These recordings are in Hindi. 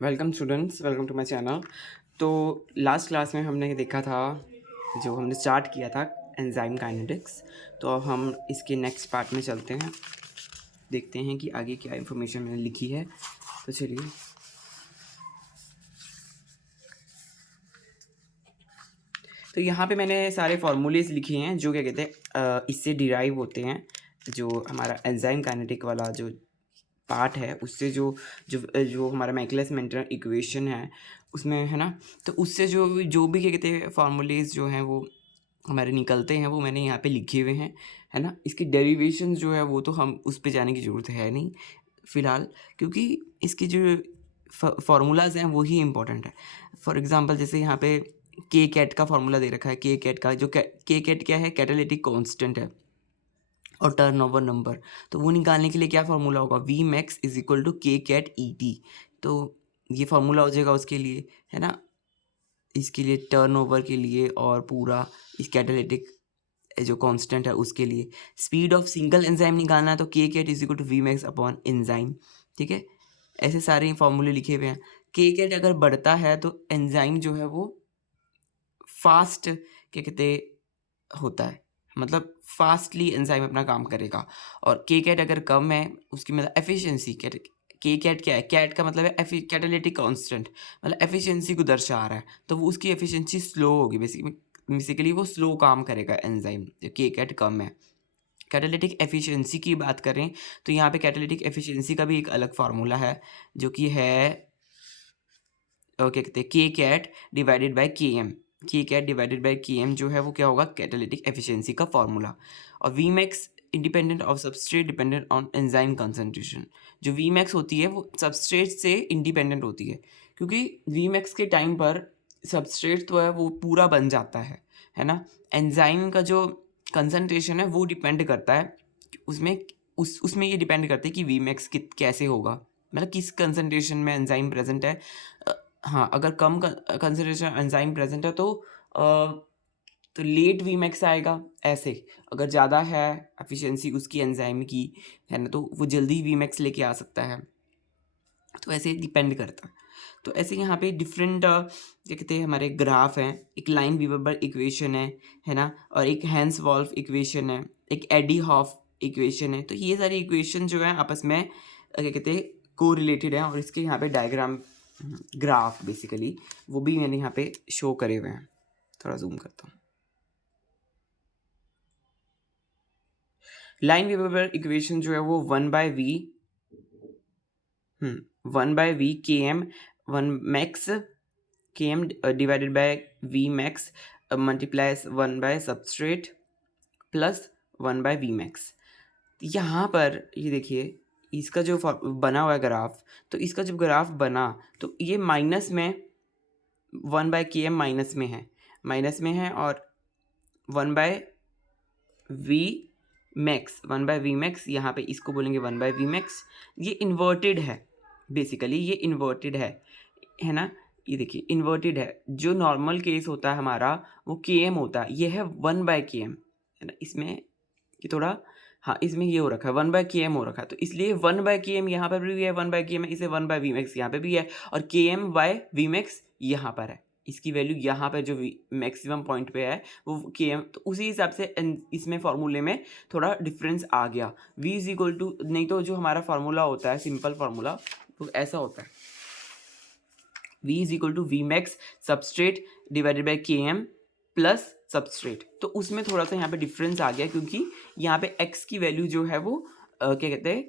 Welcome students, welcome to my channel. तो लास्ट क्लास में हमने देखा था, जो हमने स्टार्ट किया था एंजाइम काइनेटिक्स। तो अब हम इसके नेक्स्ट पार्ट में चलते हैं, देखते हैं कि आगे क्या इन्फॉर्मेशन मैंने लिखी है। तो चलिए। तो यहाँ पे मैंने सारे फार्मूलेज लिखे हैं जो क्या कहते हैं इससे डिराइव होते हैं। जो हमारा एंजाइम काइनेटिक वाला जो पार्ट है उससे जो जो जो हमारा मैकलेस मेंटन इक्वेशन है उसमें, है ना। तो उससे जो जो भी क्या कहते हैं फार्मूलेज जो हैं वो हमारे निकलते हैं, वो मैंने यहाँ पे लिखे हुए हैं, है ना। इसकी डेरिवेशन जो है वो तो हम उस पे जाने की ज़रूरत है नहीं फ़िलहाल, क्योंकि इसके जो फार्मूलाज हैं वही इंपॉर्टेंट है। फॉर एग्जांपल जैसे यहाँ पे के कैट का फार्मूला दे रखा है। के कैट का जो के कैट क्या है, कैटालिटिक कांस्टेंट है और टर्नओवर नंबर। तो वो निकालने के लिए क्या फार्मूला होगा, V max is equal to K cat E T. तो ये फार्मूला हो जाएगा उसके लिए, है ना। इसके लिए टर्नओवर के लिए और पूरा इस कैटालिटिक जो कांस्टेंट है उसके लिए। स्पीड ऑफ सिंगल एंजाइम निकालना है तो K cat is equal to V max upon enzyme. ठीक है, ऐसे सारे फार्मूले लिखे हुए हैं। के कैट अगर बढ़ता है तो एंजाइम जो है वो फास्ट क्या कहते होता है, मतलब फास्टली एंजाइम अपना काम करेगा। और के कैट अगर कम है उसकी मतलब एफिशिएंसी, के कैट क्या है, कैट का मतलब है कैटालिटिक कांस्टेंट, मतलब एफिशिएंसी को दर्शा रहा है। तो वो उसकी एफिशिएंसी स्लो होगी, बेसिकली वो स्लो काम करेगा एंजाइम, जो के कैट कम है। कैटालिटिक एफिशिएंसी की बात करें तो यहाँ पे कैटालिटिक एफिशिएंसी का भी एक अलग फार्मूला है, जो कि है क्या कहते हैं, K cat divided by K M. K cat divided by K M जो है वो क्या होगा, कैटालिटिक एफिशिएंसी का फार्मूला। और V max independent of substrate dependent on enzyme concentration. जो वी मैक्स होती है वो सबस्ट्रेट से इंडिपेंडेंट होती है, क्योंकि वी मैक्स के टाइम पर सबस्ट्रेट तो है वो पूरा बन जाता है ना। एंजाइम का जो कंसंट्रेशन है वो डिपेंड करता है उसमें, उसमें ये डिपेंड करता है कि वी मैक्स कैसे होगा, मतलब किस कंसंट्रेशन में एंजाइम प्रेजेंट है। हाँ, अगर कम कंसंट्रेशन एंजाइम प्रेजेंट है तो लेट वी मैक्स आएगा ऐसे। अगर ज़्यादा है एफिशिएंसी उसकी एंजाइम की, है ना, तो वो जल्दी वी मैक्स लेके आ सकता है। तो ऐसे डिपेंड करता है। तो ऐसे यहाँ पे डिफरेंट क्या कहते हैं हमारे ग्राफ हैं। एक लाइन वीवर इक्वेशन है ना, और एक हैंस वॉल्फ इक्वेशन है, एक एडी हॉफ इक्वेशन है। तो ये सारी इक्वेशन जो है आपस में क्या कहते हैं को रिलेटेड है, और इसके यहाँ पे डायग्राम, ग्राफ बेसिकली वो भी मैंने यहाँ पे शो करे हुए हैं। थोड़ा जूम करता हूँ। लाइन वीवर इक्वेशन जो है वो 1/v K M 1 max K M divided by V max multiplies 1/सबस्ट्रेट प्लस 1/वी मैक्स। यहाँ पर ये देखिए, इसका जो बना हुआ है ग्राफ, तो इसका जब ग्राफ बना तो ये माइनस में 1/के एम माइनस में है और 1/वी मैक्स यहाँ पे इसको बोलेंगे 1/वी मैक्स। ये इन्वर्टेड है, बेसिकली ये इन्वर्टेड है ना। ये देखिए इन्वर्टेड है। जो नॉर्मल केस होता है हमारा वो के एम होता है, ये है 1/के एम, है ना। इसमें ये थोड़ा, हाँ, इसमें ये हो रखा है 1/के एम हो रखा है, तो इसलिए 1/के एम यहाँ पर भी है, 1/के एम है, इसे 1/वी मैक्स यहाँ पे भी है, और के एम बाय वी मैक्स यहाँ पर है। इसकी वैल्यू यहाँ पर जो मैक्सिमम पॉइंट पे है वो के एम, तो उसी हिसाब से इसमें फार्मूले में थोड़ा डिफरेंस आ गया। v इज इक्वल टू, नहीं तो जो हमारा फार्मूला होता है सिंपल फार्मूला तो ऐसा होता है, v is equal to V max substrate divided by K M plus substrate. तो उसमें थोड़ा सा यहाँ पे डिफरेंस आ गया, क्योंकि यहाँ पे x की वैल्यू जो है वो क्या कहते हैं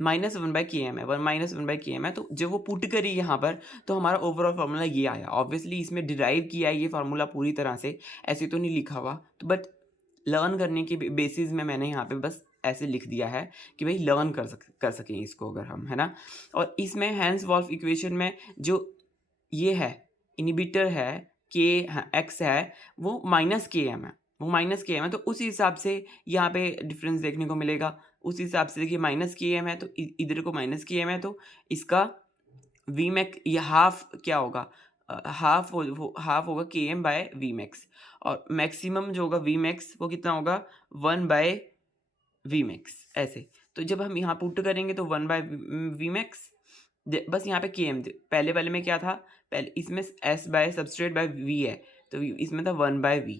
1/-1/के एम है, 1-1/के एम है। तो जब वो पुट करी यहाँ पर तो हमारा ओवरऑल फार्मूला ये आया। ऑब्वियसली इसमें डिराइव किया है ये फार्मूला पूरी तरह से, ऐसे तो नहीं लिखा हुआ, तो बट लर्न करने के बेसिस में मैंने यहाँ पे बस ऐसे लिख दिया है कि भाई लर्न कर सकें इसको अगर हम, है ना। और इसमें हैंस वॉल्फ इक्वेशन में जो ये है इनिबिटर है के एक्स है वो -के एम है, तो उस हिसाब से यहाँ पे डिफरेंस देखने को मिलेगा। उस हिसाब से देखिए -के एम है तो इधर को -के एम है, तो इसका वी मैक ये हाफ क्या होगा, हाफ होगा के एम बाय वी मैक्स। और मैक्सिमम जो होगा वी मैक्स वो कितना होगा 1/वी मैक्स ऐसे। तो तो जब हम यहाँ पुट करेंगे तो 1/Vmax, बस यहाँ पे Km पहले वाले में क्या था, पहले इसमें S by substrate by V है, तो इसमें था 1/V।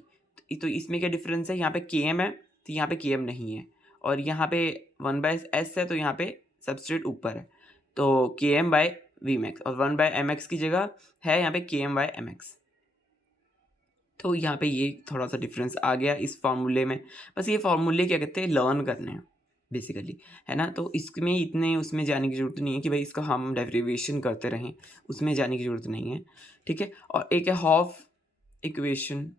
तो इसमें क्या डिफरेंस है, यहाँ पे Km है तो यहाँ पे Km नहीं है, और यहाँ पे 1/S है तो यहाँ पे सबस्ट्रेट ऊपर है, तो Km/Vmax, और 1/mx की जगह है यहाँ पे Km/mx। तो यहाँ पे ये थोड़ा सा डिफरेंस आ गया इस फार्मूले में। बस ये फार्मूले क्या कहते हैं, लर्न करने हैं बेसिकली, है ना। तो इसमें इतने उसमें जाने की ज़रूरत नहीं है कि भाई इसका हम डेरिवेशन करते रहें, उसमें जाने की ज़रूरत नहीं है, ठीक है। और एक है Hof equation,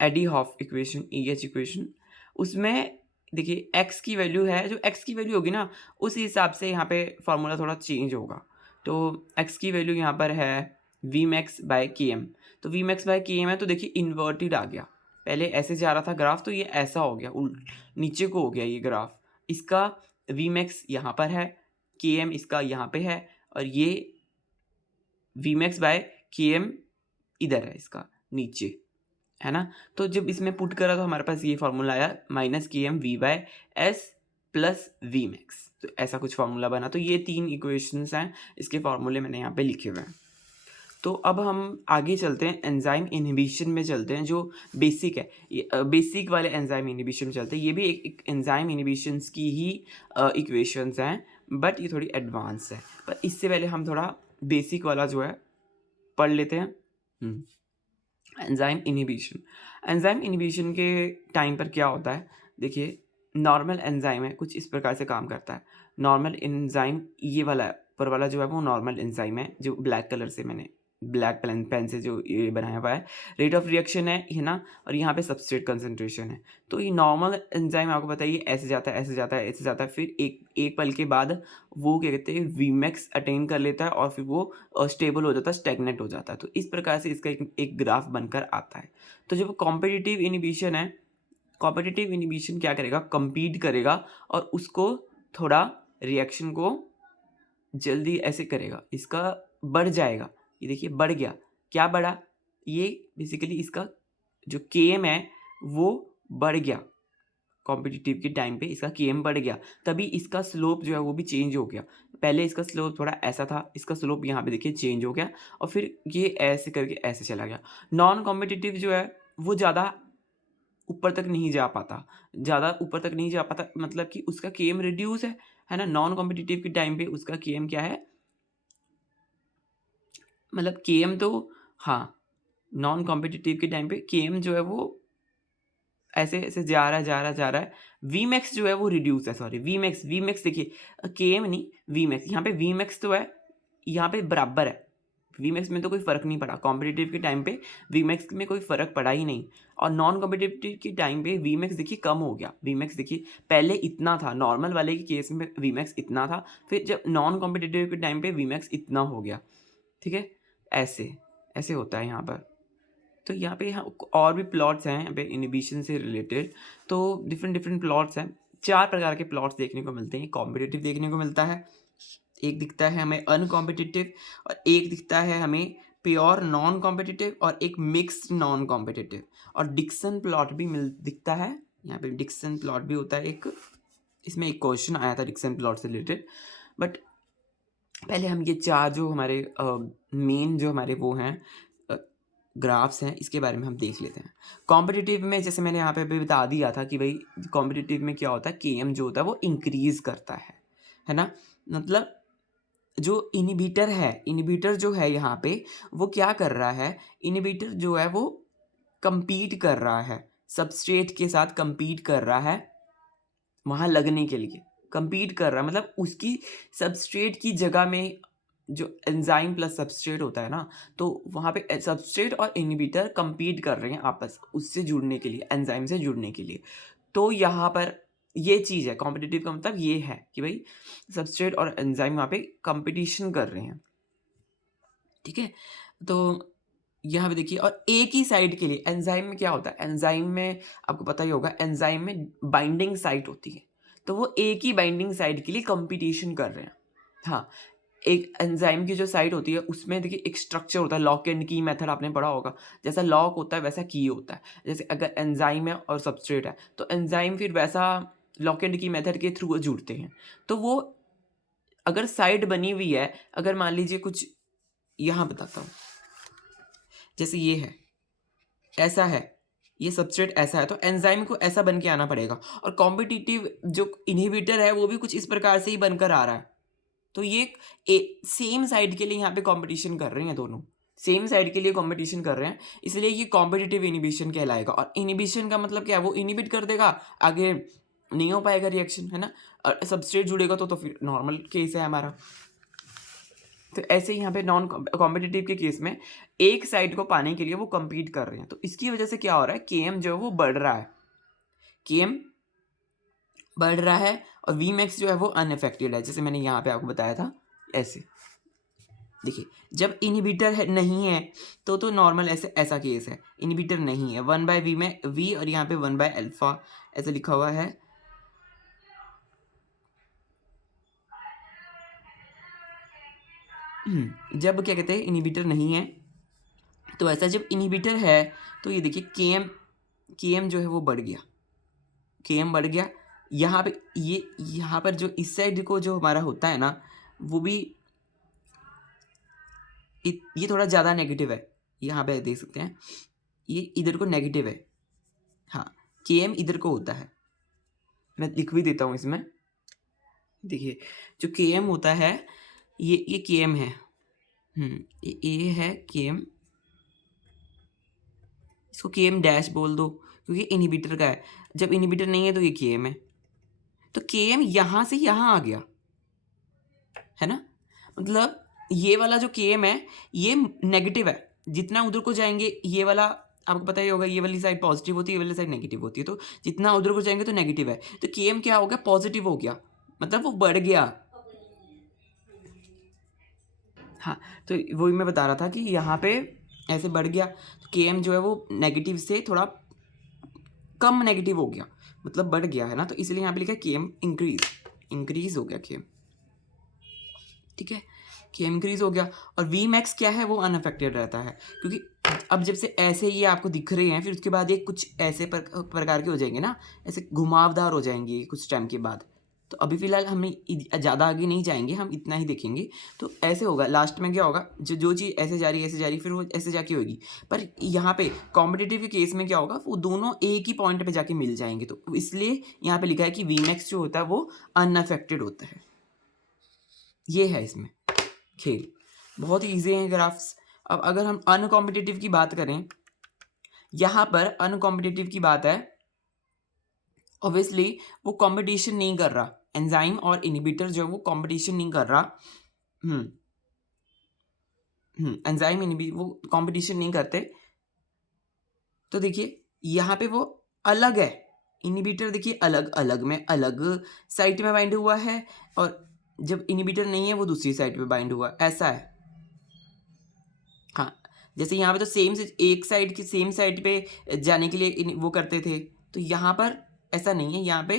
Eadie Hof equation, EH equation. उसमें देखिए x की वैल्यू है, जो x की वैल्यू होगी ना उस हिसाब से यहाँ पे फार्मूला थोड़ा चेंज होगा। तो x की वैल्यू यहाँ पर है Vmax/Km, तो Vmax/Km है, तो देखिए इन्वर्टेड आ गया, पहले ऐसे जा रहा था ग्राफ तो ये ऐसा हो गया, नीचे को हो गया ये ग्राफ। इसका Vmax यहाँ पर है, Km इसका यहाँ पे है, और ये Vmax/Km इधर है इसका नीचे, है ना। तो जब इसमें पुट करा तो हमारे पास ये फार्मूला आया -KmV/S प्लस Vmax, तो ऐसा कुछ फार्मूला बना। तो ये 3 इक्वेशंस हैं, इसके फार्मूले मैंने यहाँ पे लिखे हुए हैं। तो अब हम आगे चलते हैं, एंजाइम इनहिबिशन में चलते हैं, जो बेसिक है, ये बेसिक वाले एंजाइम इनहिबिशन में चलते हैं। ये भी एक एंजाइम इनहिबिशंस की ही इक्वेशंस हैं, बट ये थोड़ी एडवांस है। पर इससे पहले हम थोड़ा बेसिक वाला जो है पढ़ लेते हैं। एंजाइम इनहिबिशन, एंजाइम इनहिबिशन के टाइम पर क्या होता है, देखिए नॉर्मल एंजाइम है कुछ इस प्रकार से काम करता है। नॉर्मल एंजाइम, ये वाला ऊपर वाला जो है वो नॉर्मल एंजाइम है, जो ब्लैक कलर से मैंने ब्लैक पेन से जो ये बनाया हुआ है। रेट ऑफ रिएक्शन है ना, और यहाँ पे सबस्ट्रेट कंसंट्रेशन है। तो ये नॉर्मल एंजाइम आपको बताइए ऐसे जाता है, ऐसे जाता है, ऐसे जाता है, फिर एक पल के बाद वो क्या कहते हैं Vmax अटेन कर लेता है, और फिर वो स्टेबल हो जाता है, स्टेगनेट हो जाता है। तो इस प्रकार से इसका एक ग्राफ बनकर आता है। तो जब कॉम्पिटिटिव इनहिबिशन है, कॉम्पिटिटिव इनहिबिशन क्या करेगा, compete करेगा और उसको थोड़ा रिएक्शन को जल्दी ऐसे करेगा, इसका बढ़ जाएगा। ये देखिए बढ़ गया, क्या बढ़ा, ये बेसिकली इसका जो Km है वो बढ़ गया, कॉम्पिटिटिव के टाइम पे इसका Km बढ़ गया, तभी इसका स्लोप जो है वो भी चेंज हो गया। पहले इसका स्लोप थोड़ा ऐसा था, इसका स्लोप यहाँ पे देखिए चेंज हो गया, और फिर ये ऐसे करके ऐसे चला गया। नॉन कॉम्पिटिटिव जो है वो ज़्यादा ऊपर तक नहीं जा पाता, ज़्यादा ऊपर तक नहीं जा पाता, मतलब कि उसका Km रिड्यूस है ना। नॉन कॉम्पिटिटिव के टाइम पे उसका Km क्या है, मतलब Km तो हाँ, नॉन कॉम्पिटिटिव के टाइम पे Km जो है वो ऐसे ऐसे जा रहा है। Vmax जो है वो रिड्यूस है, सॉरी Vmax देखिए, Km नहीं Vmax, यहाँ पे Vmax तो है, यहाँ पे बराबर है, Vmax में तो कोई फ़र्क नहीं पड़ा। कॉम्पिटिटिव के टाइम पे Vmax में कोई फ़र्क पड़ा ही नहीं, और नॉन कॉम्पिटिटिव के टाइम पे Vmax देखिए कम हो गया। Vmax देखिए पहले इतना था, नॉर्मल वाले के केस में Vmax इतना था, फिर जब नॉन कॉम्पिटिटिव के टाइम पे Vmax इतना हो गया, ठीक है। ऐसे ऐसे होता है यहाँ पर। तो यहाँ पे और भी प्लॉट्स हैं यहाँ पे इनहिबिशन से रिलेटेड, तो डिफरेंट प्लॉट्स हैं। 4 प्रकार के प्लॉट्स देखने को मिलते हैं। कॉम्पिटिटिव देखने को मिलता है, एक दिखता है हमें अनकॉम्पिटिटिव, और एक दिखता है हमें प्योर नॉन कॉम्पिटिटिव, और एक मिक्स्ड नॉन कॉम्पिटिटिव, और डिक्सन प्लॉट भी दिखता है। यहाँ पे डिक्सन प्लॉट भी होता है एक, इसमें एक क्वेश्चन आया था डिक्सन प्लॉट से रिलेटेड। बट पहले हम ये 4 जो हमारे मेन जो हमारे वो हैं ग्राफ्स हैं, इसके बारे में हम देख लेते हैं। कॉम्पिटिटिव में जैसे मैंने यहाँ पे अभी बता दिया था कि भाई कॉम्पिटिटिव में क्या होता है, Km जो होता है वो इंक्रीज़ करता है ना। मतलब जो इनहिबिटर जो है यहाँ पे वो क्या कर रहा है, इनहिबिटर जो है वो compete कर रहा है, सबस्ट्रेट के साथ compete कर रहा है, वहाँ लगने के लिए compete कर रहा है, मतलब उसकी सबस्ट्रेट की जगह में जो एंजाइम प्लस सबस्ट्रेट होता है ना, तो वहाँ पे सबस्ट्रेट और इनहिबिटर compete कर रहे हैं आपस उससे जुड़ने के लिए, एंजाइम से जुड़ने के लिए। तो यहाँ पर ये चीज़ है, कॉम्पिटिटिव का मतलब ये है कि भाई सबस्ट्रेट और एंजाइम वहाँ पे कंपटीशन कर रहे हैं, ठीक है। तो यहाँ पे देखिए, और एक ही साइड के लिए एंजाइम में क्या होता है, एंजाइम में आपको पता ही होगा, एंजाइम में बाइंडिंग साइट होती है, तो वो एक ही बाइंडिंग साइट के लिए कंपटीशन कर रहे हैं। हाँ, एक एंजाइम की जो साइट होती है उसमें देखिए एक स्ट्रक्चर होता है, लॉक एंड की मेथड आपने पढ़ा होगा, जैसा लॉक होता है वैसा की होता है। जैसे अगर एंजाइम है और सबस्ट्रेट है, तो एंजाइम फिर वैसा लॉक एंड की मेथड के थ्रू जुड़ते हैं। तो वो अगर साइड बनी हुई है, अगर मान लीजिए कुछ यहाँ बताता हूँ, जैसे ये है, ऐसा है, ये सबस्ट्रेट ऐसा है, तो एंजाइम को ऐसा बन के आना पड़ेगा। और कॉम्पिटिटिव जो इनहिबिटर है वो भी कुछ इस प्रकार से ही बनकर आ रहा है। तो ये सेम साइड के लिए यहाँ पे कंपटीशन कर रहे हैं, दोनों सेम साइड के लिए कंपटीशन कर रहे हैं, इसलिए ये कॉम्पिटिटिव इनिबिशन कहलाएगा। और इनिबिशन का मतलब क्या है, वो इनिबिट कर देगा, आगे नहीं हो पाएगा रिएक्शन, है ना। और सबस्ट्रेट जुड़ेगा तो फिर नॉर्मल केस है हमारा। तो ऐसे ही यहाँ पे नॉन कॉम्पिटिटिव के केस में एक साइड को पाने के लिए वो compete कर रहे हैं, तो इसकी वजह से क्या हो रहा है, Km जो है वो बढ़ रहा है, Km बढ़ रहा है और Vmax जो है वो अनअफेक्टेड है, जैसे मैंने यहाँ पे आपको बताया था। ऐसे देखिए, जब इनहिबिटर है नहीं है तो नॉर्मल ऐसे ऐसा केस है, इनहिबिटर नहीं है, 1/v में v और यहाँ पे 1/α ऐसे लिखा हुआ है। जब क्या कहते हैं इनहिबिटर नहीं है, तो ऐसा जब इनहिबिटर है तो ये देखिए Km जो है वो बढ़ गया, Km बढ़ गया। यहाँ पे ये यहाँ पर जो इस साइड को जो हमारा होता है ना, वो भी ये थोड़ा ज़्यादा नेगेटिव है, यहाँ पे देख सकते हैं, ये इधर को नेगेटिव है। हाँ, Km इधर को होता है, मैं लिख भी देता हूँ इसमें। देखिए, जो Km होता है, ये Km है, ये है Km, इसको Km डैश बोल दो क्योंकि इनहिबिटर का है। जब इनहिबिटर नहीं है तो ये Km है, तो Km यहाँ से यहाँ आ गया, है ना। मतलब ये वाला जो Km है ये नेगेटिव है, जितना उधर को जाएंगे ये वाला आपको पता ही होगा, ये वाली साइड पॉजिटिव होती है, ये वाली साइड नेगेटिव होती है, तो जितना उधर को जाएंगे तो नेगेटिव है, तो Km क्या हो गया, पॉजिटिव हो गया, मतलब वो बढ़ गया। हाँ, तो वही मैं बता रहा था कि यहाँ पे ऐसे बढ़ गया, तो Km जो है वो नेगेटिव से थोड़ा कम नेगेटिव हो गया, मतलब बढ़ गया, है ना। तो इसलिए यहाँ पे लिखा है Km इंक्रीज हो गया Km, ठीक है, Km इंक्रीज हो गया। और Vmax क्या है, वो अनअफेक्टेड रहता है, क्योंकि अब जब से ऐसे ये आपको दिख रहे हैं, फिर उसके बाद ये कुछ ऐसे प्रकार के हो जाएंगे ना, ऐसे घुमावदार हो जाएंगे कुछ टाइम के बाद। तो अभी फ़िलहाल हम ज़्यादा आगे नहीं जाएंगे, हम इतना ही देखेंगे। तो ऐसे होगा, लास्ट में क्या होगा, जो चीज़ ऐसे जा रही फिर वो ऐसे जाके होगी। पर यहाँ पे कॉम्पिटिटिव के केस में क्या होगा, वो दोनों एक ही पॉइंट पे जाके मिल जाएंगे, तो इसलिए यहाँ पे लिखा है कि Vmax जो होता है वो अनअफेक्टेड होता है। ये है इसमें खेल, बहुत ही ईजी है ग्राफ्स। अब अगर हम अनकॉम्पिटिटिव की बात करें, यहाँ पर अनकॉम्पिटिटिव की बात है, ऑब्वियसली वो कंपटीशन नहीं कर रहा, एंजाइम और इनहिबिटर जो है वो कंपटीशन नहीं कर रहा। एंजाइम इनहिबिटर वो कंपटीशन नहीं करते, तो देखिए यहाँ पे वो अलग है, इनहिबिटर देखिए अलग अलग में अलग साइट में बाइंड हुआ है, और जब इनहिबिटर नहीं है वो दूसरी साइट पे बाइंड हुआ, ऐसा है। हाँ, जैसे यहाँ पे तो एक साइड की सेम साइड पे जाने के लिए वो करते थे, तो यहाँ पर ऐसा नहीं है, यहाँ पे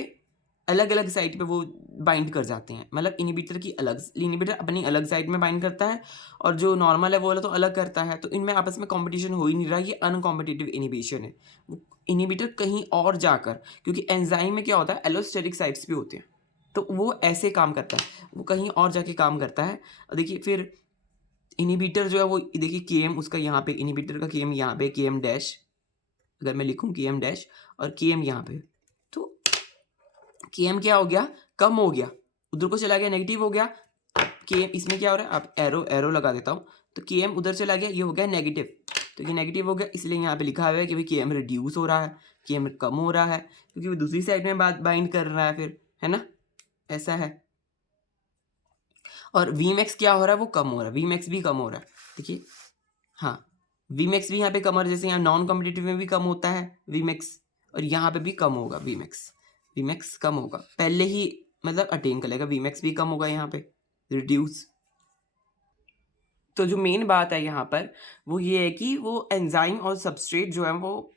अलग अलग साइड पे वो बाइंड कर जाते हैं, मतलब इनहिबिटर अपनी अलग साइड में बाइंड करता है, और जो नॉर्मल है वो वाला तो अलग करता है, तो इनमें आपस में कंपटीशन हो ही नहीं रहा, ये अनकॉम्पिटिटिव इनहिबिशन है। वो इनहिबिटर कहीं और जाकर, क्योंकि एंजाइम में क्या होता है, एलोस्टेरिक साइट्स भी होते हैं, तो वो ऐसे काम करता है, वो कहीं और जाके काम करता है। और देखिए फिर इनहिबिटर जो है वो देखिए Km उसका यहाँ पे, इनहिबिटर का Km यहाँ पे, Km डैश, अगर मैं लिखूँ Km डैश और Km यहाँ पे, तो Km क्या हो गया, कम हो गया, उधर को चला गया, नेगेटिव हो गया। Km इसमें क्या हो रहा है, आप एरो लगा देता हूँ, तो Km उधर चला गया, ये हो गया नेगेटिव, तो ये नेगेटिव हो गया, इसलिए यहाँ पे लिखा हुआ है कि भाई Km रिड्यूस हो रहा है, Km कम हो रहा है, क्योंकि वो दूसरी साइड में बाइंड कर रहा है फिर, है ना, ऐसा है। और Vmax क्या हो रहा है, वो कम हो रहा है, Vmax भी कम हो रहा है, देखिए। हाँ, Vmax भी यहाँ पे कम हो रहा है, जैसे यहाँ नॉन कॉम्पिटिटिव में भी कम होता है Vmax, और यहाँ पे भी कम होगा Vmax कम होगा, पहले ही मतलब अटेन कर लेगा, Vmax भी कम होगा यहाँ पे, रिड्यूस। तो जो मेन बात है यहाँ पर वो ये है कि वो एंजाइम और सबस्ट्रेट जो है वो,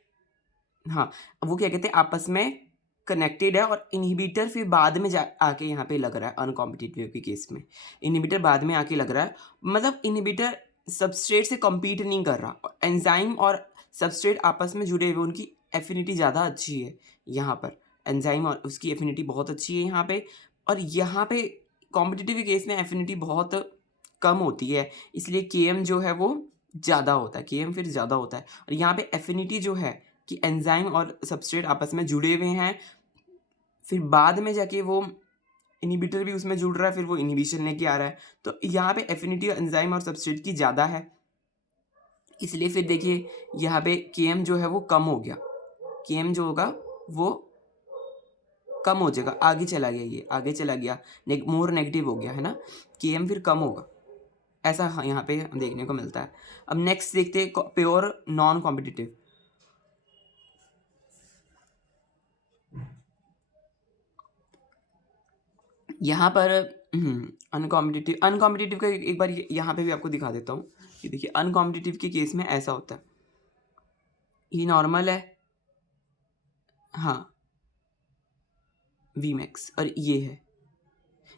हाँ, वो क्या कहते हैं, आपस में कनेक्टेड है, और इनहिबिटर फिर बाद में आके यहाँ पे लग रहा है, अनकॉम्पिटिटिव के केस में इनहिबिटर बाद में आके लग रहा है, मतलब इनहिबिटर सबस्ट्रेट से कम्पीट नहीं कर रहा, एंजाइम और सबस्ट्रेट आपस में जुड़े हुए, उनकी एफिनिटी ज़्यादा अच्छी है यहाँ पर, एंजाइम और उसकी एफिनिटी बहुत अच्छी है यहाँ पे। और यहाँ पे कॉम्पिटिटिव के केस में एफिनिटी बहुत कम होती है, इसलिए केएम जो है वो ज़्यादा होता है, केएम फिर ज़्यादा होता है। और यहाँ पे एफिनिटी जो है कि एंजाइम और सबस्ट्रेट आपस में जुड़े हुए हैं, फिर बाद में जाके वो इनहिबिटर भी उसमें जुड़ रहा है, फिर वो इनहिबिशन लेके आ रहा है। तो यहाँ पे एफिनिटी एंजाइम और सबस्ट्रेट की ज़्यादा है, इसलिए फिर देखिए यहाँ पे केएम जो है वो कम हो गया, केएम जो होगा वो कम हो जाएगा, आगे चला गया, ये आगे चला गया, मोर नेगेटिव हो गया है ना, केएम फिर कम होगा, ऐसा हाँ यहाँ पे देखने को मिलता है। अब नेक्स्ट देखते हैं प्योर नॉन कॉम्पिटिटिव। यहाँ पर अनकॉम्पिटिटिव का एक बार यहाँ पे भी आपको दिखा देता हूँ कि देखिए अनकॉम्पिटिटिव के केस में ऐसा होता है, ये नॉर्मल है, हाँ वी मैक्स, और ये है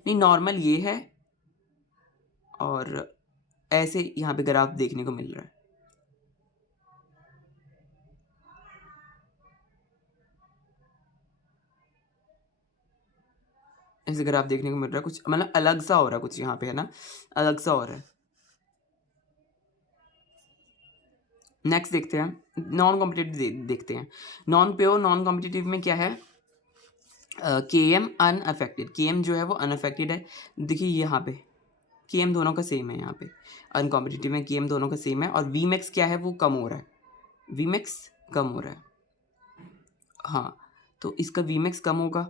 नहीं नॉर्मल, ये है, और ऐसे यहाँ पे ग्राफ देखने को मिल रहा है, ऐसे ग्राफ देखने को मिल रहा है, कुछ मतलब अलग सा हो रहा है कुछ यहाँ पे है ना, अलग सा हो रहा है। नेक्स्ट देखते हैं नॉन कॉम्पिटिटिव, देखते हैं नॉन प्योर नॉन कॉम्पिटिटिव में क्या है, के एम अनअफेक्टेड, के एम जो है वो अनअफेक्टेड है। देखिए यहाँ पे के एम दोनों का सेम है, यहाँ पे अनकॉम्पिटिटिव में के एम दोनों का सेम है, और वी मैक्स क्या है वो कम हो रहा है, वी मैक्स कम हो रहा है, हाँ तो इसका वी मैक्स कम होगा,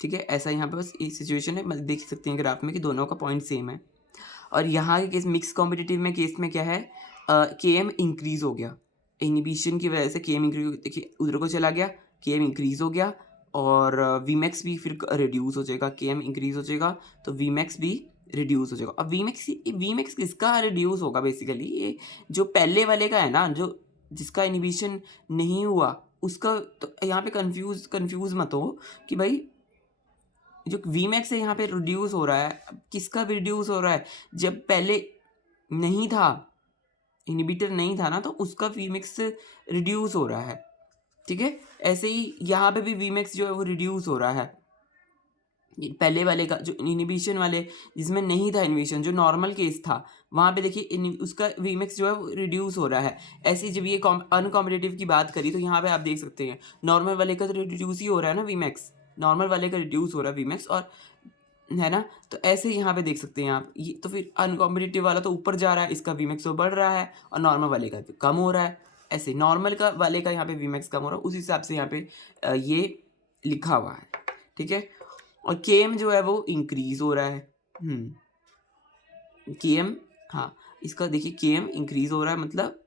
ठीक है। ऐसा यहाँ पे बस ये सिचुएशन है, मतलब देख सकते हैं ग्राफ में कि दोनों का पॉइंट सेम है। और यहाँ के केस मिक्स कॉम्पिटिटिव में केस में क्या है, के एम इंक्रीज हो गया, इनिबिशन की वजह से के एम इंक्रीज, देखिए उधर को चला गया, के एम इंक्रीज हो गया, और वी मैक्स भी फिर रिड्यूस हो जाएगा, के एम इंक्रीज हो जाएगा तो वी मैक्स भी रिड्यूस हो जाएगा। अब वी मैक्स किसका रिड्यूस होगा, बेसिकली ये जो पहले वाले का है ना, जो जिसका इनिबिशन नहीं हुआ उसका, तो यहाँ पे कंफ्यूज मत हो कि भाई जो वी मैक्स है यहाँ पे रिड्यूस हो रहा है, अब किसका रिड्यूस हो रहा है, जब पहले नहीं था, इनहिबिटर नहीं था ना, तो उसका वी मैक्स रिड्यूस हो रहा है, ठीक है। ऐसे ही यहाँ पे भी वी मैक्स जो है वो रिड्यूस हो रहा है, पहले वाले का जो इनहिबिशन वाले जिसमें नहीं था इनहिबिशन, जो नॉर्मल केस था वहाँ पे देखिए उसका वी मैक्स जो है वो रिड्यूस हो रहा है। ऐसे ही जब ये अनकॉम्पिटिटिव की बात करी तो यहाँ पे आप देख सकते हैं नॉर्मल वाले का तो रिड्यूस ही हो रहा है ना वी मैक्स, नॉर्मल वाले का रिड्यूस हो रहा है वी मैक्स, और है ना, तो ऐसे ही यहाँ पे देख सकते हैं आप, ये तो फिर अनकॉम्पिटिटिव वाला तो ऊपर जा रहा है, इसका वी मैक्स तो बढ़ रहा है, और नॉर्मल वाले का कम हो रहा है। ऐसे नॉर्मल का वाले का यहाँ पे वी मैक्स कम हो रहा है, उस हिसाब से यहाँ पे ये लिखा हुआ है, ठीक है। और के एम जो है वो इंक्रीज हो रहा है, के एम, हाँ इसका देखिए के एम इंक्रीज हो रहा है, मतलब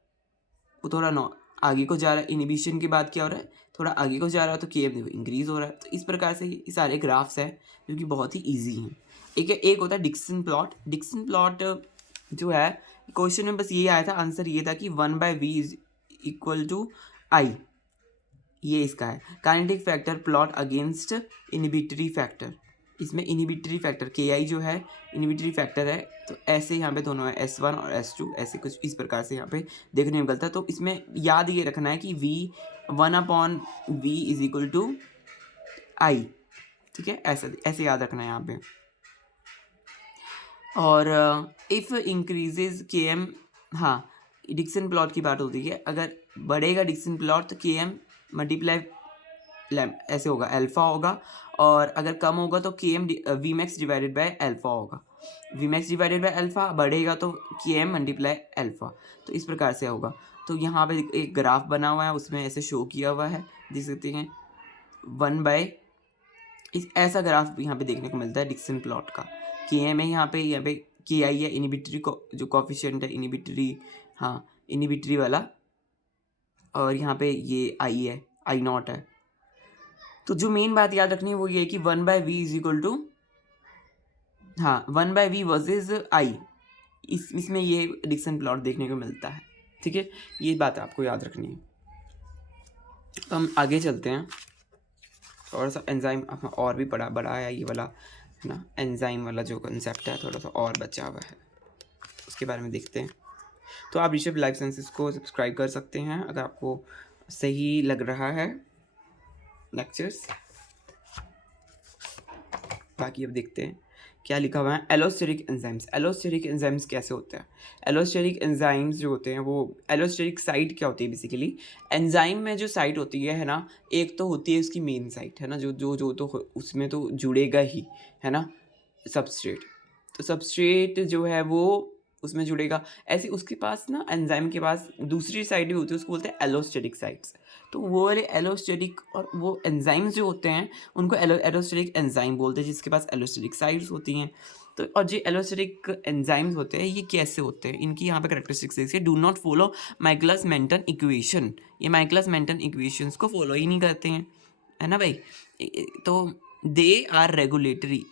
वो थोड़ा आगे को जा रहा है, इनिबिशन के बाद क्या हो रहा है, थोड़ा आगे को जा रहा है, तो के एम देखो इंक्रीज हो रहा है। तो इस प्रकार से ये सारे ग्राफ्स हैं जो कि बहुत ही ईजी हैं। एक होता है डिक्सन प्लॉट, डिक्सन प्लॉट जो है क्वेश्चन में बस ये आया था, आंसर ये था कि 1/v इज इक्वल टू आई, ये इसका है kinetic factor plot against inhibitory factor, इसमें इनहिबिटरी फैक्टर के आई जो है इनहिबिटरी फैक्टर है, तो ऐसे यहाँ पे दोनों है S1 और S2, ऐसे कुछ इस प्रकार से यहाँ पे देखने में मिलता है। तो इसमें याद ये रखना है कि V1/V इज इक्वल टू आई, ठीक है, ऐसे याद रखना है यहाँ पे। और इफ़ इंक्रीजेज के एम, हाँ डिक्सन प्लॉट की बात होती है, अगर बढ़ेगा डिक्सन प्लॉट तो के एम मल्टीप्लाई ऐसे होगा, अल्फ़ा होगा, और अगर कम होगा तो K M V max divided by alpha होगा, V max divided by alpha, बढ़ेगा तो के एम मल्टीप्लाई अल्फ़ा, तो इस प्रकार से होगा। तो यहाँ पे एक ग्राफ बना हुआ है, उसमें ऐसे शो किया हुआ है, देख सकते हैं 1/, इस ऐसा ग्राफ यहाँ पे देखने को मिलता है डिक्सन प्लॉट का। के एम है यहाँ पे के आई है इनहिबिटरी को जो कोफिशिएंट है इनहिबिटरी, हाँ इनहिबिटरी वाला, और यहाँ पे ये आई है, आई नॉट है। तो जो मेन बात याद रखनी है वो ये है कि 1/v इज इक्वल टू, हाँ 1/v वर्सेज आई, इसमें ये डिक्सन प्लॉट देखने को मिलता है, ठीक है, ये बात आपको याद रखनी है। तो हम आगे चलते हैं, थोड़ा सा एंजाइम और भी बड़ा है ये वाला है ना, एंजाइम वाला जो कंसेप्ट है थोड़ा सा और बचा हुआ है, उसके बारे में देखते हैं। तो आप ऋषभ लाइफ साइंसेस को सब्सक्राइब कर सकते हैं अगर आपको सही लग रहा है लेक्चर्स। बाकी अब देखते हैं क्या लिखा हुआ है। एलोस्टेरिक एंजाइम्स, एलोस्टेरिक एंजाइम्स कैसे होते हैं? एलोस्टेरिक एंजाइम्स जो होते हैं वो, एलोस्टेरिक साइट क्या होती है बेसिकली? एंजाइम में जो साइट होती है ना, एक तो होती है उसकी मेन साइट, है ना, जो जो जो तो उसमें तो जुड़ेगा ही, है ना, सबस्ट्रेट। तो सबस्ट्रेट जो है वो उसमें जुड़ेगा। ऐसे उसके पास ना, एंजाइम के पास दूसरी साइड भी होती है, उसको बोलते हैं एलोस्टेटिक साइट्स। तो वो वाले एलोस्टेटिक और वो एंजाइम्स जो होते हैं उनको एलोस्टेटिक एंजाइम बोलते हैं, जिसके पास एलोस्टेटिक साइट्स होती हैं। तो और जो एलोस्टेटिक एंजाइम्स होते हैं ये कैसे होते हैं, इनकी यहाँ पे कैरेक्टरिस्टिक्स देखिए। Do not follow Michaelis Menten equation, ये माइकलिस मेंटन इक्वेशंस को फॉलो ही नहीं करते हैं, है ना भाई। तो दे आर रेगुलेटरी,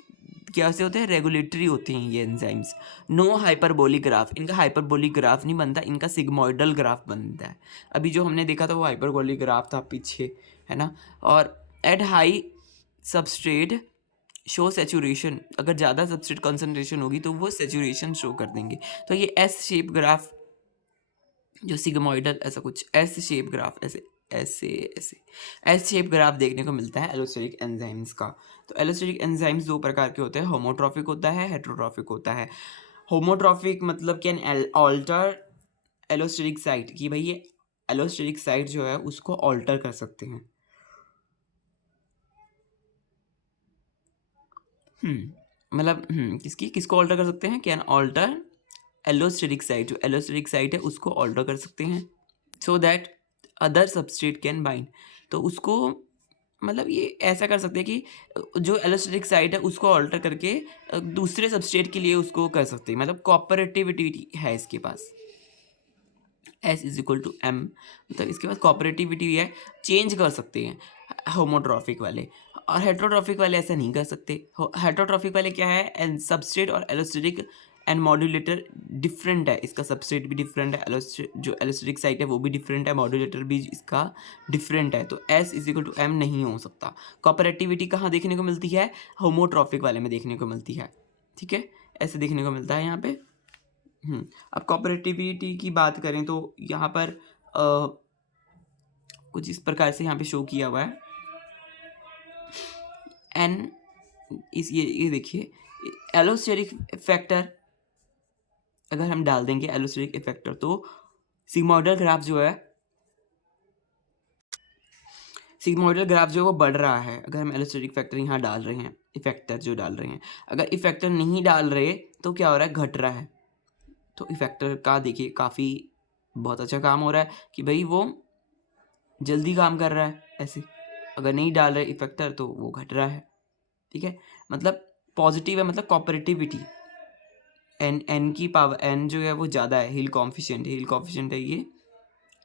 कैसे होते हैं? रेगुलेटरी होते हैं ये एंजाइम्स। नो हाइपरबोलिक ग्राफ, इनका हाइपरबोलिक ग्राफ नहीं बनता, इनका सिग्मोइडल ग्राफ बनता है। अभी जो हमने देखा था वो हाइपरबोलिक ग्राफ था पीछे, है ना। और at high substrate show saturation, अगर ज़्यादा सबस्ट्रेट कंसंट्रेशन होगी तो वो सेचुरेशन शो कर देंगे। तो ये एस शेप ग्राफ जो सिग्मोइडल, ऐसा कुछ एस शेप ग्राफ, ऐसे ऐसे ऐसे एस शेप ग्राफ देखने को मिलता है एलोस्टेरिक एंजाइम्स का। तो एलोस्टेरिक एंजाइम्स दो प्रकार के होते हैं, होमोट्रॉफिक होता है, हेट्रोट्रॉफिक होता है। होमोट्रॉफिक मतलब कैन ऑल्टर एलोस्टेरिक साइट, कि भाई ये एलोस्टेरिक साइट जो है उसको ऑल्टर कर सकते हैं। मतलब किसको ऑल्टर कर सकते हैं? कैन ऑल्टर एलोस्टेरिक साइट, जो एलोस्टेरिक साइट है उसको ऑल्टर कर सकते हैं, so that other substrate can bind. तो उसको मतलब ये ऐसा कर सकते हैं कि जो एलोस्टेरिक साइट है उसको ऑल्टर करके दूसरे सबस्ट्रेट के लिए उसको कर सकते हैं, मतलब कोऑपरेटिविटी है इसके पास। S is equal to M, मतलब इसके पास कोऑपरेटिविटी है, चेंज कर सकते हैं होमोट्रॉफिक वाले। और हेट्रोट्रॉफिक वाले ऐसा नहीं कर सकते। हेट्रोट्रॉफिक वाले क्या है? एंड सबस्ट्रेट और एलोस्टेरिक एंड मॉड्यूलेटर डिफरेंट है, इसका सबस्ट्रेट भी डिफरेंट है, जो एलोस्टेरिक साइट है वो भी डिफरेंट है, मॉड्यूलेटर भी इसका डिफरेंट है। तो S is equal to M नहीं हो सकता। कोऑपरेटिविटी कहाँ देखने को मिलती है? होमोट्रॉफिक वाले में देखने को मिलती है, ठीक है, ऐसे देखने को मिलता है यहाँ पे। अब कोऑपरेटिविटी की बात करें तो यहाँ पर कुछ इस प्रकार से यहाँ पे शो किया हुआ है। एन ये देखिए, एलोस्टेरिक फैक्टर अगर हम डाल देंगे एलोस्टेरिक इफेक्टर, तो सिग्मोइडल ग्राफ जो है, सिग्मोइडल ग्राफ जो है वो बढ़ रहा है अगर हम एलोस्टेरिक फैक्टर यहाँ डाल रहे हैं, इफेक्टर जो डाल रहे हैं। अगर इफेक्टर नहीं डाल रहे तो क्या हो रहा है? घट रहा है। तो इफेक्टर का देखिए काफ़ी बहुत अच्छा काम हो रहा है कि भाई वो जल्दी काम कर रहा है ऐसे। अगर नहीं डाल रहे इफेक्टर तो वो घट रहा है, ठीक है, मतलब पॉजिटिव है, मतलब कोऑपरेटिविटी। एन की पावर, एन जो है वो ज़्यादा है, हिल कॉन्फिशेंट है ये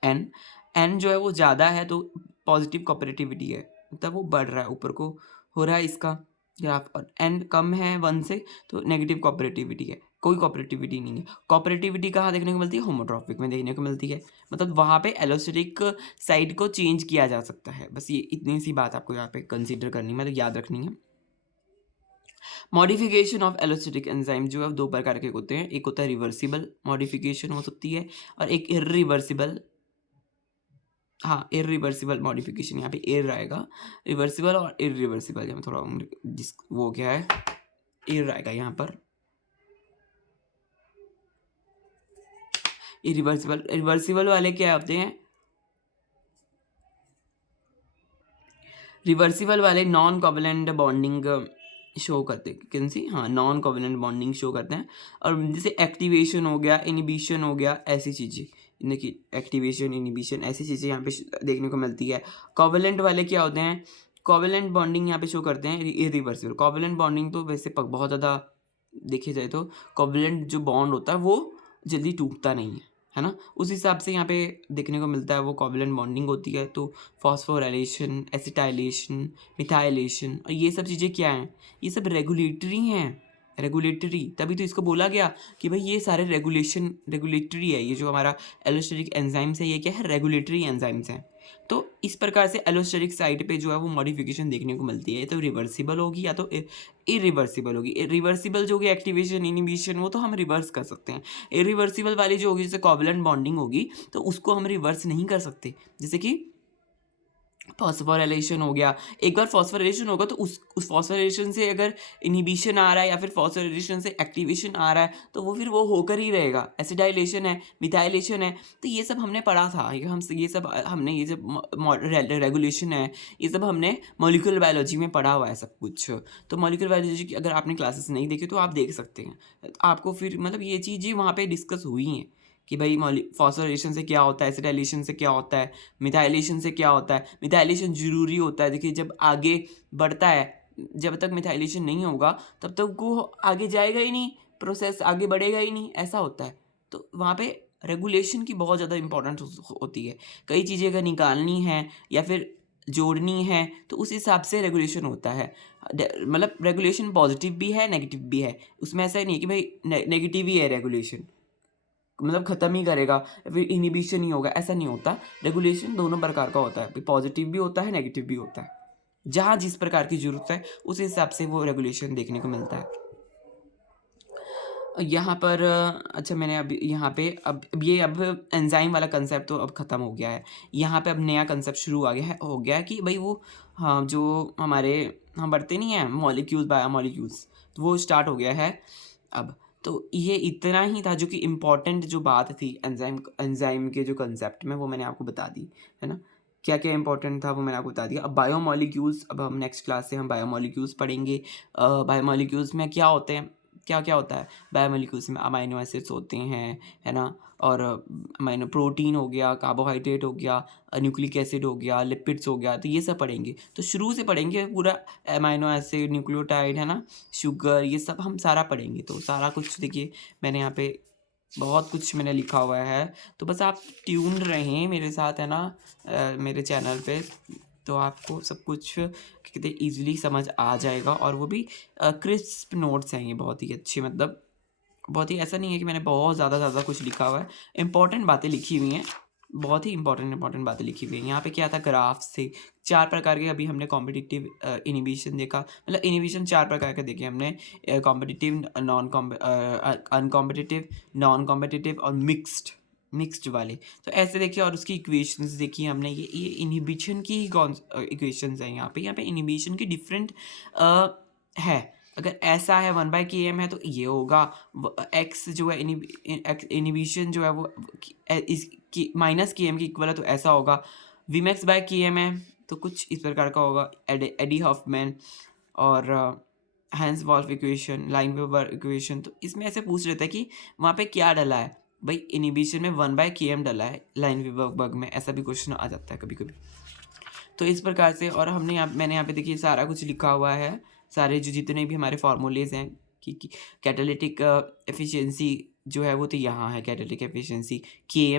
एन जो है वो ज़्यादा है तो पॉजिटिव कोऑपरेटिविटी है, मतलब वो बढ़ रहा है, ऊपर को हो रहा है इसका ग्राफ। और एन कम है 1 से तो नेगेटिव कोऑपरेटिविटी है, कोई कोऑपरेटिविटी नहीं है। कोऑपरेटिविटी कहाँ देखने को मिलती है? होमोट्रॉफिक में देखने को मिलती है, मतलब वहाँ पे एलोस्टेरिक साइड को चेंज किया जा सकता है। बस ये इतनी सी बात आपको यहाँ पे कंसीडर करनी है, मतलब याद रखनी है। मॉडिफिकेशन ऑफ एलोस्टेटिक एंजाइम जो है दो प्रकार के होते हैं, एक होता है रिवर्सिबल मॉडिफिकेशन हो सकती है, और एक इरिवर्सिबल, हाँ इरिवर्सिबल मॉडिफिकेशन, यहाँ पे एर आएगा, रिवर्सिबल और इरिवर्सिबल। यहाँ थोड़ा जिस वो क्या है, एर आएगा यहाँ पर। रिवर्सिबल वाले क्या होते हैं? रिवर्सिबल वाले नॉन कोवलेंट बॉन्डिंग शो करते हैं, कैन सी, हाँ नॉन कोवलेंट बॉन्डिंग शो करते हैं। और जैसे एक्टिवेशन हो गया, इनिबिशन हो गया, ऐसी चीज़ें, देखिए एक्टिवेशन इनिबिशन ऐसी चीज़ें यहाँ पे देखने को मिलती है। कोवलेंट वाले क्या होते हैं? कोवलेंट बॉन्डिंग यहाँ पे शो करते हैं इरिवर्सिबल। कोवलेंट बॉन्डिंग तो वैसे बहुत ज़्यादा देखिए जाए तो कोवलेंट जो बॉन्ड होता है वो जल्दी टूटता नहीं है ना, उस हिसाब से यहाँ पे देखने को मिलता है वो कोवलेंट बॉन्डिंग होती है। तो फॉस्फोराइलेशन, एसिटाइलेशन, मिथाइलेशन, और ये सब चीज़ें क्या हैं? ये सब रेगुलेटरी हैं, रेगुलेटरी, तभी तो इसको बोला गया कि भाई ये सारे रेगुलेटरी है। ये जो हमारा एलोस्टेरिक एंजाइम्स है ये क्या है? रेगुलेटरी एंजाइम्स हैं। तो इस प्रकार से एलोस्टेरिक साइट पे जो है वो मॉडिफिकेशन देखने को मिलती है, तो रिवर्सिबल होगी या तो इरिवर्सिबल होगी। रिवर्सिबल जो होगी एक्टिवेशन इनिबिशन वो तो हम रिवर्स कर सकते हैं। इरिवर्सिबल वाली जो होगी जैसे कोवलेंट बॉन्डिंग होगी तो उसको हम रिवर्स नहीं कर सकते। जैसे कि फॉस्फोराइलेशन हो गया। एक बार फॉस्फोराइलेशन होगा तो उस फॉस्फोराइलेशन से अगर इन्हिबिशन आ रहा है या फिर फॉस्फोराइलेशन से एक्टिवेशन आ रहा है तो वो फिर वो होकर ही रहेगा। एसिटाइलेशन है, मिथाइलेशन है, तो ये सब हमने पढ़ा था। ये सब हमने ये सब रेगुलेशन है, ये सब हमने मॉलिक्यूलर बायोलॉजी में पढ़ा हुआ है सब कुछ। तो मॉलिक्यूलर बायोलॉजी की अगर आपने क्लासेस नहीं देखे तो आप देख सकते हैं। आपको फिर मतलब ये चीज़ें वहाँ पे डिस्कस हुई हैं कि भाई फॉस्फोराइलेशन से क्या होता है, एसिटाइलेशन से क्या होता है, मिथाइलेशन से क्या होता है। मिथाइलेशन ज़रूरी होता है। देखिए जब आगे बढ़ता है, जब तक मिथाइलेशन नहीं होगा तब तक वो आगे जाएगा ही नहीं, प्रोसेस आगे बढ़ेगा ही नहीं, ऐसा होता है। तो वहाँ पे रेगुलेशन की बहुत ज़्यादा इंपॉर्टेंस होती है। कई चीज़ें अगर निकालनी है या फिर जोड़नी है तो उस हिसाब से रेगुलेशन होता है। मतलब रेगुलेशन पॉजिटिव भी है, नेगेटिव भी है। उसमें ऐसा नहीं है कि भाई नेगेटिव ही है रेगुलेशन, मतलब ख़त्म ही करेगा फिर इनहिबिशन ही होगा, ऐसा नहीं होता। रेगुलेशन दोनों प्रकार का होता है, पॉजिटिव भी होता है, नेगेटिव भी होता है। जहाँ जिस प्रकार की ज़रूरत है उस हिसाब से वो रेगुलेशन देखने को मिलता है। यहाँ पर अच्छा मैंने अभी यहाँ पे अब एंजाइम वाला कंसेप्ट तो अब ख़त्म हो गया है। यहाँ पे अब नया कंसेप्ट शुरू हो गया है कि भाई वो हाँ, जो हमारे हम पढ़ते नहीं हैं मॉलिक्यूल्स, बायोमॉलिक्यूल्स, तो वो स्टार्ट हो गया है अब। तो ये इतना ही था जो कि इम्पोर्टेंट जो बात थी एंजाइम एंजाइम के जो कंसेप्ट में, वो मैंने आपको बता दी, है ना? क्या-क्या इम्पोर्टेंट था वो मैंने आपको बता दिया। अब बायोमॉलिक्यूल्स, अब हम नेक्स्ट क्लास से हम बायोमॉलिक्यूल्स पढ़ेंगे। बायोमॉलिक्यूल्स में क्या होते हैं, क्या-क्या होता है? बायोमॉलिक्यूल्स में अमाइनो एसिड्स होते हैं, है ना? और अमाइनो प्रोटीन हो गया, कार्बोहाइड्रेट हो गया, न्यूक्लिक एसिड हो गया, लिपिड्स हो गया, तो ये सब पढ़ेंगे। तो शुरू से पढ़ेंगे पूरा अमाइनो एसिड, न्यूक्लियोटाइड, है ना? शुगर, ये सब हम सारा पढ़ेंगे। तो सारा कुछ देखिए मैंने यहाँ पे बहुत कुछ मैंने लिखा हुआ है। तो बस आप ट्यून्ड रहें मेरे साथ, है ना? मेरे चैनल पे, तो आपको सब कुछ कहते ईज़िली समझ आ जाएगा। और वो भी क्रिस्प नोट्स हैं ये, बहुत ही अच्छे, मतलब बहुत ही, ऐसा नहीं है कि मैंने बहुत ज़्यादा कुछ लिखा हुआ है। इम्पोर्टेंट बातें लिखी हुई हैं, बहुत ही इम्पोर्टेंट बातें लिखी हुई हैं। यहाँ पे क्या था, ग्राफ्स थे 4 प्रकार के। अभी हमने कॉम्पिटिटिव इन्हिबिशन देखा, मतलब इन्हिबिशन 4 प्रकार के देखे हमने, कॉम्पिटिटिव, अनकॉम्पिटिटिव, नॉन कॉम्पिटिटिव और मिक्स्ड वाले। तो ऐसे देखिए, और उसकी इक्वेशंस देखी हमने। ये इन्हिबिशन की ही इक्वेशंस हैं यहाँ पे इन्हिबिशन की डिफरेंट है। अगर ऐसा है 1/km है तो ये होगा, एक्स जो है इनिबिशन जो है वो इसकी -km की इक्वल है तो ऐसा होगा। Vmax/km है तो कुछ इस प्रकार का होगा, एडी हॉफमैन और हैंस वॉल्फ इक्वेशन, लाइनवीवर इक्वेशन। तो इसमें ऐसे पूछ रहे थे कि वहाँ पे क्या डला है, भाई इनिबिशन में 1/km डला है लाइनवीवर बग में, ऐसा भी क्वेश्चन आ जाता है कभी कभी। तो इस प्रकार से, और मैंने यहाँ पे देखिए सारा कुछ लिखा हुआ है, सारे जो जितने भी हमारे फार्मूलेज हैं कि कैटालिटिक एफिशिएंसी जो है वो तो यहाँ है, catalytic efficiency K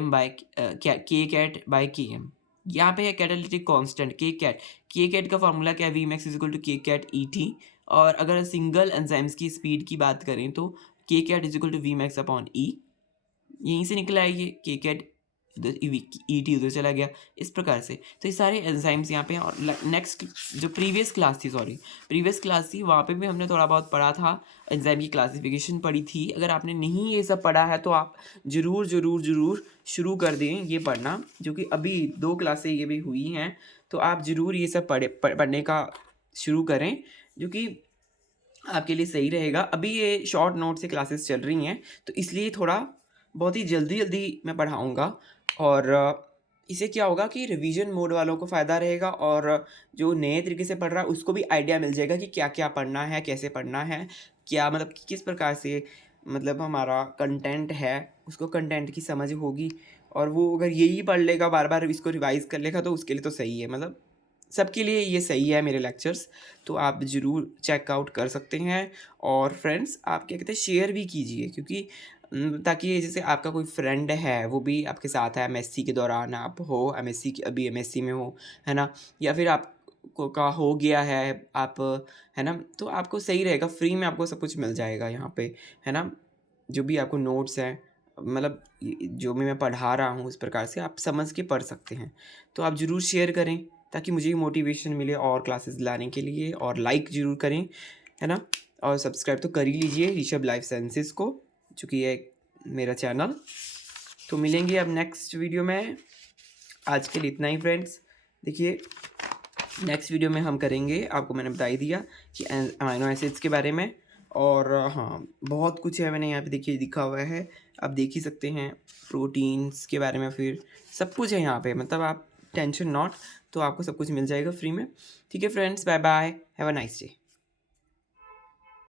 cat by K M. यहाँ पे है कैटालिटिक कांस्टेंट के कैट का फार्मूला क्या है, V max is equal to K cat E T. और अगर सिंगल एंजाइम्स की स्पीड की बात करें तो K cat is equal to V max upon E, यहीं से निकला है ये के कैट, उधर ई टी उधर चला गया, इस प्रकार से। तो ये सारे एंजाइम्स यहाँ पे हैं। और नेक्स्ट जो प्रीवियस क्लास थी वहाँ पे भी हमने थोड़ा बहुत पढ़ा था, एंजाइम की क्लासिफिकेशन पढ़ी थी। अगर आपने नहीं ये सब पढ़ा है तो आप ज़रूर शुरू कर दें ये पढ़ना, जो कि अभी 2 क्लासें ये भी हुई हैं। तो आप ज़रूर ये सब पढ़ने का शुरू करें, जो कि आपके लिए सही रहेगा। अभी ये शॉर्ट नोट से क्लासेस चल रही हैं तो इसलिए थोड़ा बहुत ही जल्दी मैं पढ़ाऊँगा। और इससे क्या होगा कि रिवीजन मोड वालों को फ़ायदा रहेगा, और जो नए तरीके से पढ़ रहा है उसको भी आइडिया मिल जाएगा कि क्या-क्या पढ़ना है, कैसे पढ़ना है, क्या मतलब कि किस प्रकार से मतलब हमारा कंटेंट है, उसको कंटेंट की समझ होगी। और वो अगर यही पढ़ लेगा, बार-बार इसको रिवाइज़ कर लेगा तो उसके लिए तो सही है, मतलब सबके लिए ये सही है मेरे लेक्चर्स। तो आप ज़रूर चेकआउट कर सकते हैं। और फ्रेंड्स, आप क्या कहते हैं, शेयर भी कीजिए, क्योंकि ताकि जैसे आपका कोई फ्रेंड है वो भी आपके साथ है, एमएससी के दौरान आप हो, अभी एमएससी में हो, है ना? या फिर आपको का हो गया है आप, है ना? तो आपको सही रहेगा, फ्री में आपको सब कुछ मिल जाएगा यहाँ पे, है ना? जो भी आपको नोट्स हैं, मतलब जो भी मैं पढ़ा रहा हूँ, इस प्रकार से आप समझ के पढ़ सकते हैं। तो आप ज़रूर शेयर करें ताकि मुझे भी मोटिवेशन मिले और क्लासेस लाने के लिए। और लाइक ज़रूर करें, है ना? और सब्सक्राइब तो कर ही लीजिए ऋषभ लाइफ साइंसेस को, चूँकि ये मेरा चैनल। तो मिलेंगे अब नेक्स्ट वीडियो में। आज के लिए इतना ही फ्रेंड्स। देखिए नेक्स्ट वीडियो में हम करेंगे, आपको मैंने बता ही दिया कि अमीनो एसिड्स के बारे में। और हाँ, बहुत कुछ है, मैंने यहाँ पे देखिए लिखा हुआ है, आप देख ही सकते हैं। प्रोटीन्स के बारे में फिर सब कुछ है यहाँ पे, मतलब आप टेंशन नॉट, तो आपको सब कुछ मिल जाएगा फ्री में। ठीक है friends, bye bye, have a nice day.